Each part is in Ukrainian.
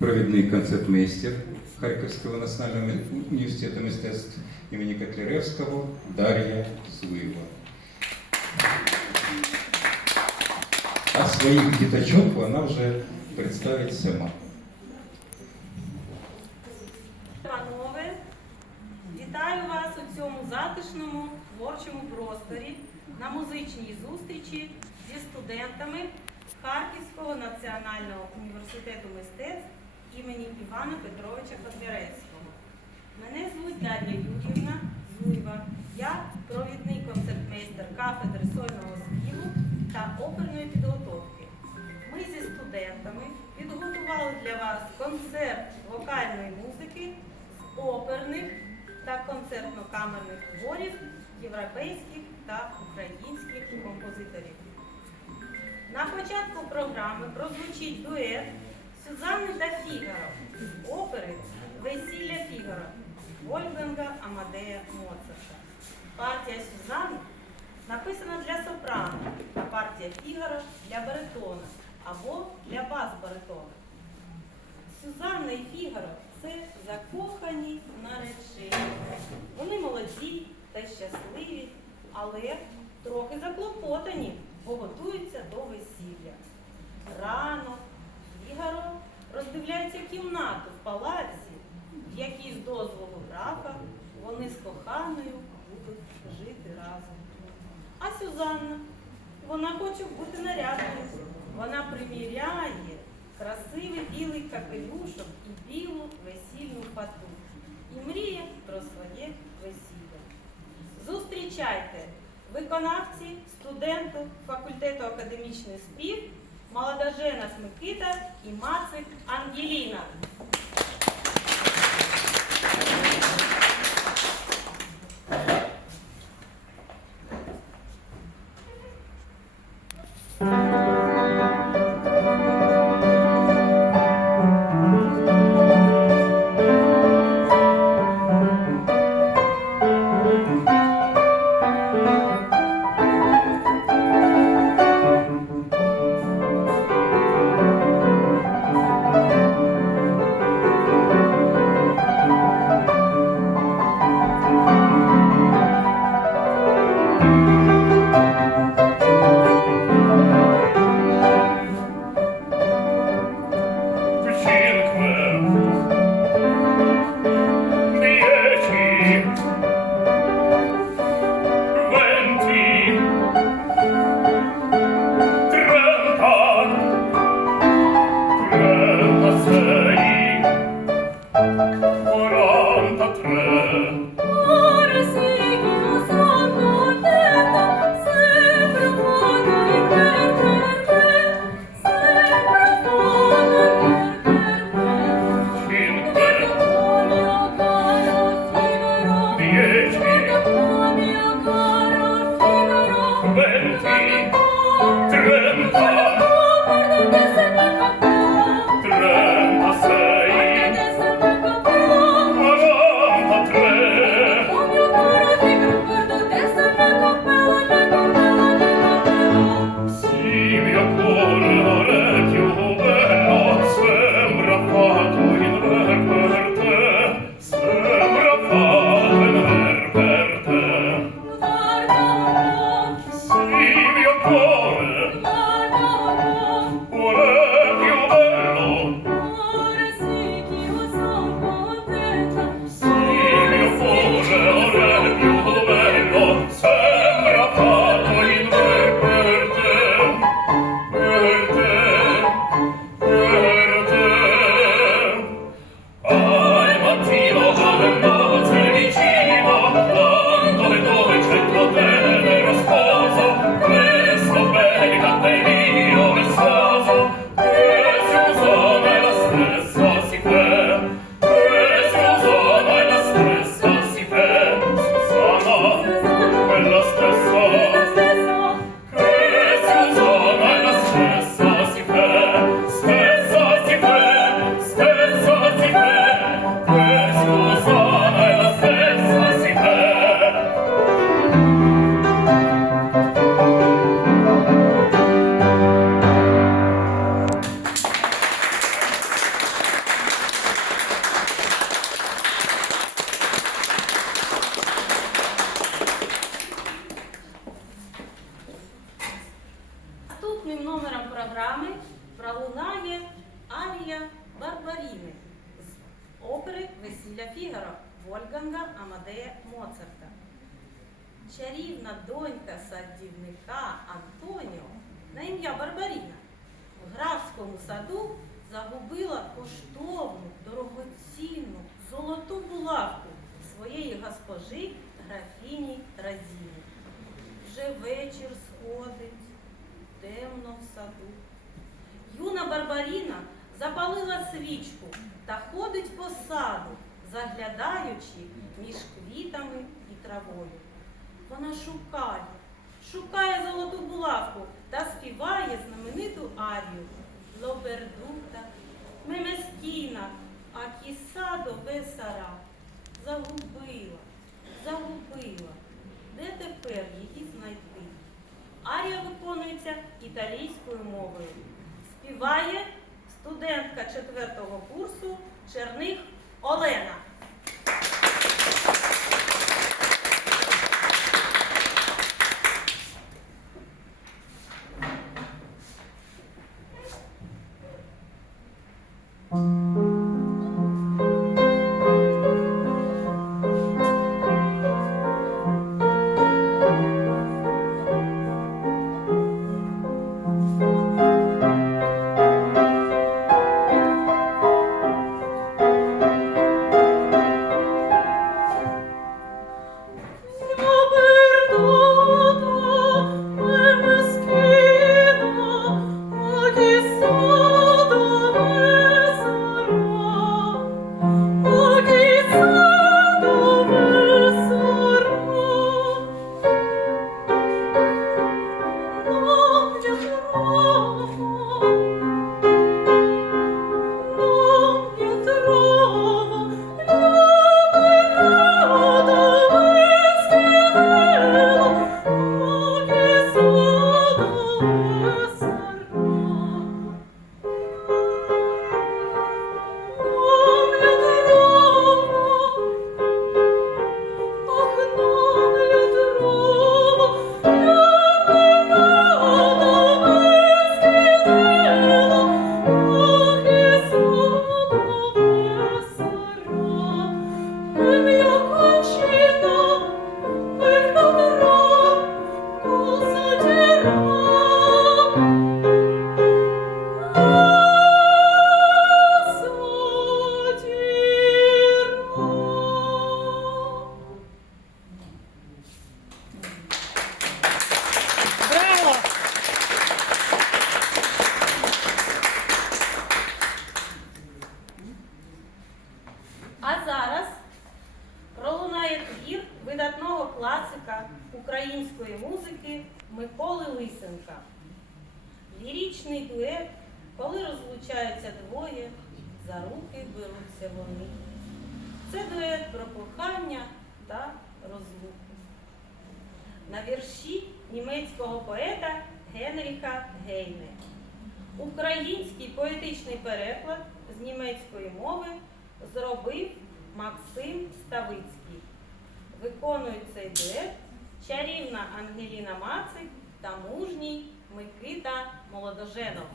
провідний концертмейстер Харківського національного університету мистецтв імені Котляревського Дар'я Зуєва. А своїх діточок вона вже представить сама. Панове, вітаю вас у цьому затишному творчому просторі на музичній зустрічі зі студентами Харківського національного університету мистецтв імені Івана Петровича Котляревського. Мене звуть Дар'я Юрівна Зуєва. Я провідний концертмейстер кафедри сольного співу та оперної підготовки. Ми зі студентами підготували для вас концерт вокальної музики з оперних та концертно-камерних творів європейських та українських композиторів. На початку програми прозвучить дует Сюзанни та Фігаро опери Весілля Фігаро Вольфганга Амадея Моцарта. Партія Сюзанни написана для сопрано, а партія Фігаро для баритона або для бас-баритона. Сюзанна і Фігаро це закохані наречені. Вони молоді та щасливі, але трохи заклопотані, бо готуються до весілля. Рано Фігаро роздивляється кімнату в палаці, в якій з дозволу графа вони з коханою будуть жити разом. А Сюзанна, вона хоче бути нарядною. Вона приміряє красивий білий капелюшок і білу весільну фату. І мріє про своє весілля. Зустрічайте виконавці, студенту факультету академічний спів, молодожена Смикита і Мацик Ангеліна. Госпожи графіні Разіни. Вже вечір сходить, темно в саду. Юна Барбаріна запалила свічку та ходить по саду, заглядаючи між квітами і травою. Вона шукає, шукає золоту булавку та співає знамениту арію Лобердута, Мемескіна, а кіса до бесара. Загубила, загубила. Де тепер її знайти? Арія виконується італійською мовою. Співає студентка 4 курсу Черних Олена. Класика української музики Миколи Лисенка. Лірічний дует, коли розлучаються двоє, за руки беруться вони. Це дует про кохання та розлуку. На вірші німецького поета Генріха Гейне. Український поетичний переклад з німецької мови зробив Максим Ставицький. Виконують цей дует чарівна Ангеліна Мацик та мужній Микита Молодоженов.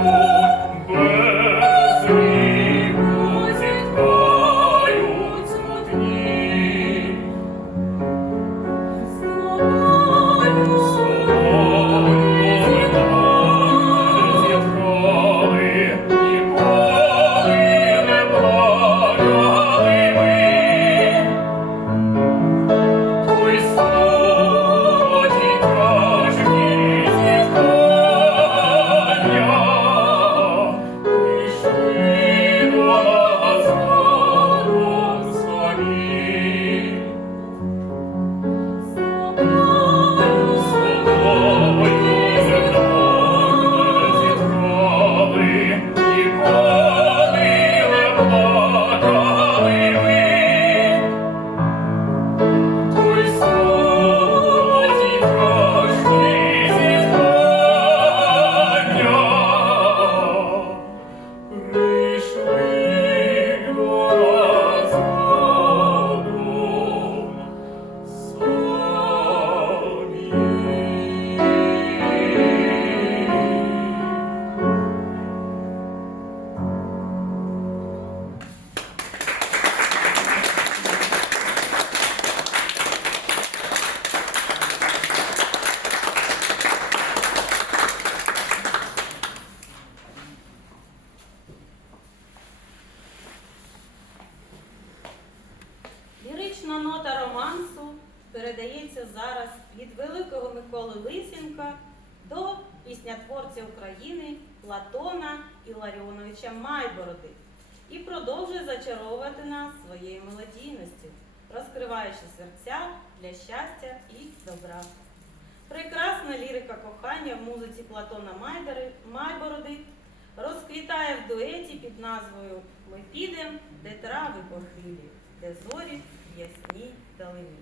Oh! Розкриваючи серця для щастя і добра. Прекрасна лірика кохання в музиці Платона Майбери- Майбороди розквітає в дуеті під назвою Ми підем, де трави похилі, де зорі в ясній далині.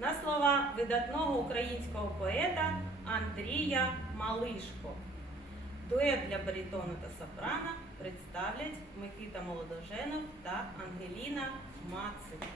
На слова видатного українського поета Андрія Малишко. Дует для баритону та сопрано представлять Микита Молодоженов та Ангеліна Мацик.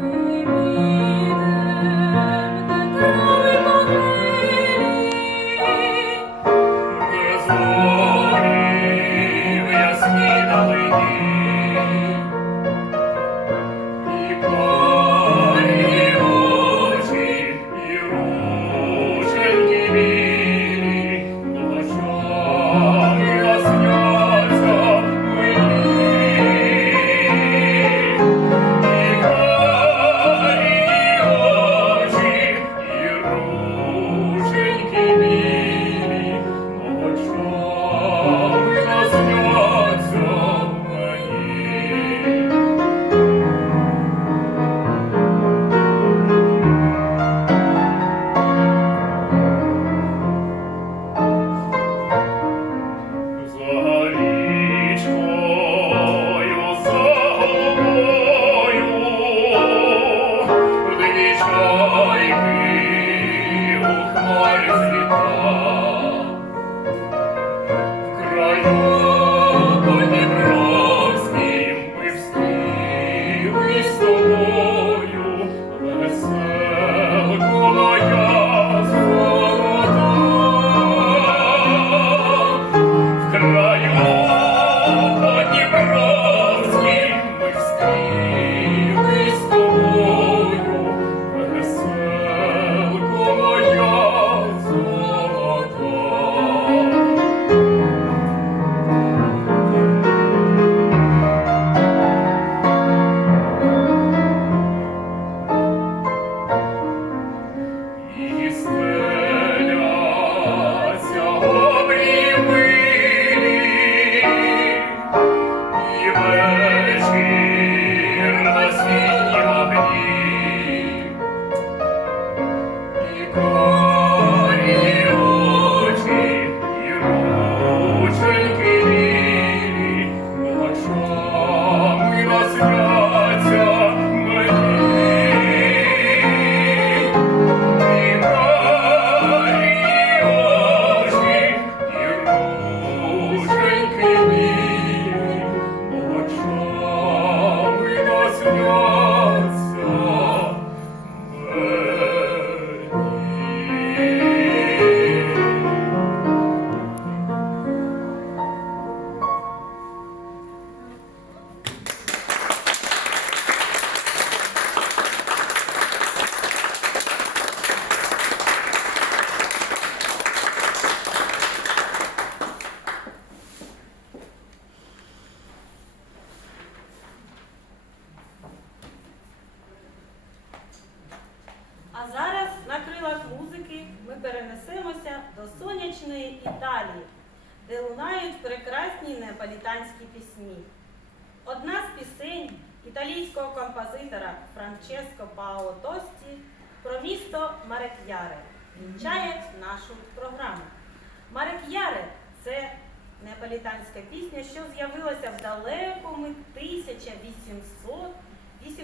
Ми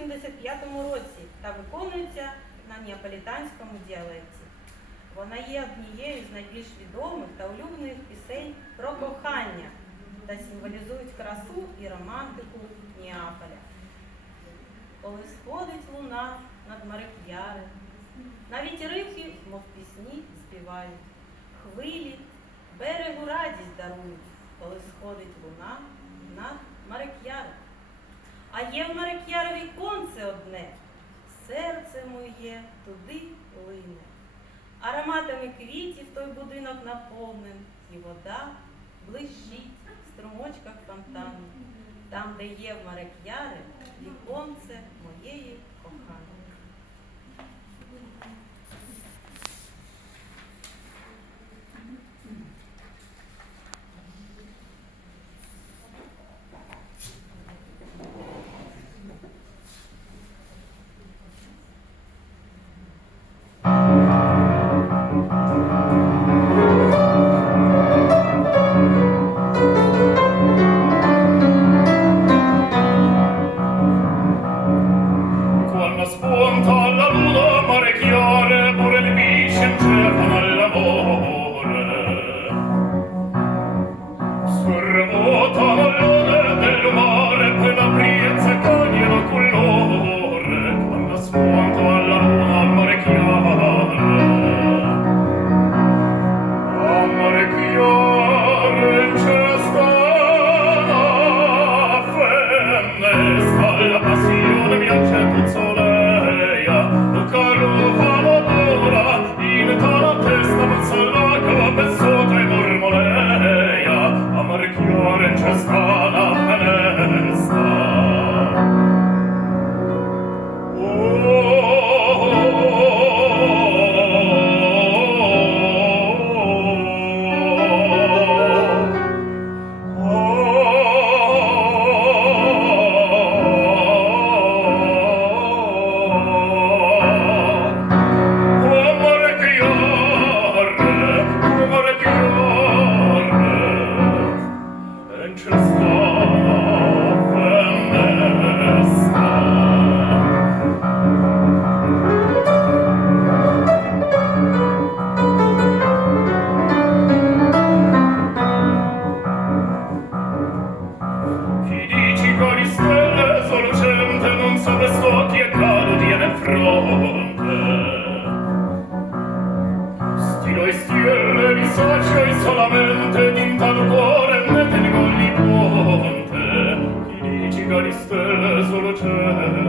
1975 році та виконується на неаполітанському діалекті. Вона є однією з найбільш відомих та улюблених пісень про кохання та символізують красу і романтику Неаполя. Коли сходить луна над Марик'яри, навіть рихи, мов пісні, співають, хвилі, берегу радість дарують, коли сходить луна над Марик'яри. А є в Марик'ярові конце одне, серце моє туди лине. Ароматами квітів той будинок наповнен, і вода блищить в струмочках фонтану. Там, де є в Марик'яри, віконце моєї. return.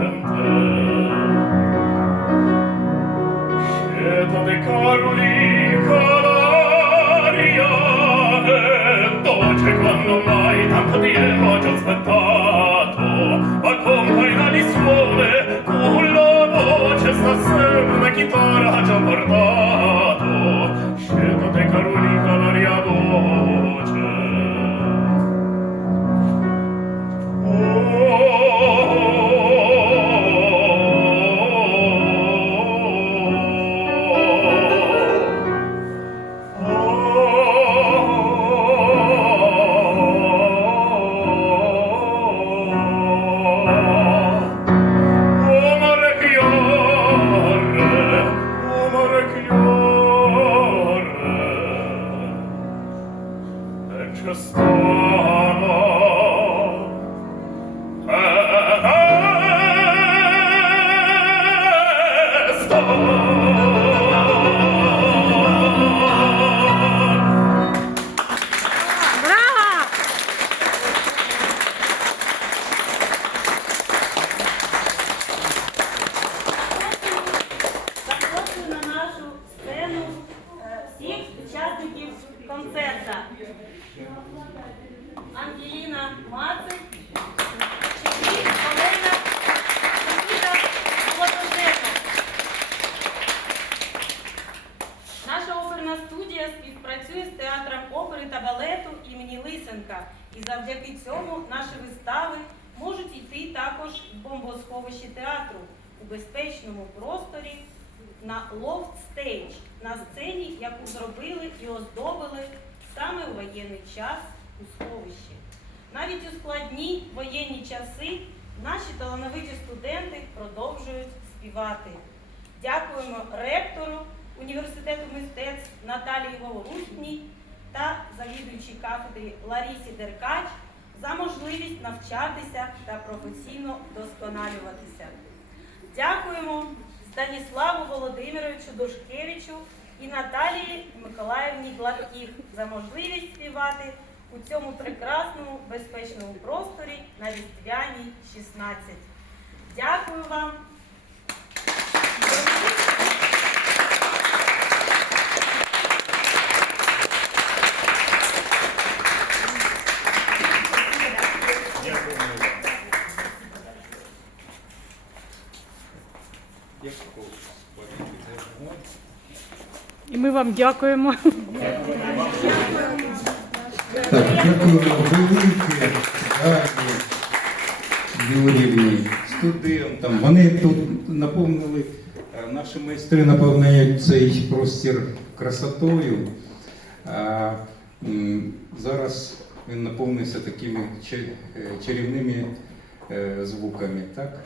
і оздобили саме в воєнний час у сховищі. Навіть у складні воєнні часи наші талановиті студенти продовжують співати. Дякуємо ректору університету мистецтв Наталії Говорухній та завідуючій кафедрі Ларісі Деркач за можливість навчатися та професійно вдосконалюватися. Дякуємо Станіславу Володимировичу Дошкевичу і Наталії Миколаївні Гладких за можливість співати у цьому прекрасному безпечному просторі на Різдвяній 16. Дякую вам. Вам дякуємо. Так, дякую велике Гані Юрівні, студентам. Вони тут наповнили, е, наші майстри наповняють цей простір красотою. А зараз він наповнився такими е, чарівними е, звуками. Так?